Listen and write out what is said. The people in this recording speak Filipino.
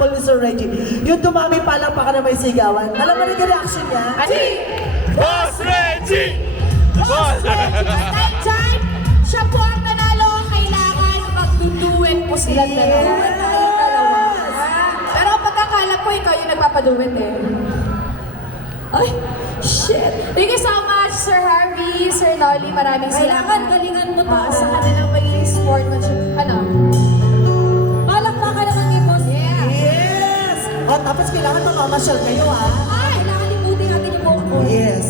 humble ni Sir Reggie. Yung dumami palakpakan na may sigawan. Alam mo rin yung reaction niya? Boss Reggie! Boss Reggie! At that time, siya po ang nanalo. Kailangan magduduet po sila dalawa. Pero pagkakala ko, ikaw yung nagpapaduet eh. Ay, shit. Thank you so much, Sir Harvey, Sir Lolly. Maraming salamat. Kailangan galingan mo to. Sa kanilang magiging sportsmanship. Ano? Palakpakan naman kay Boss. Yes! O, tapos kailangan mamamasyal kayo, ha? Kailangan limutin natin yung buong Yes.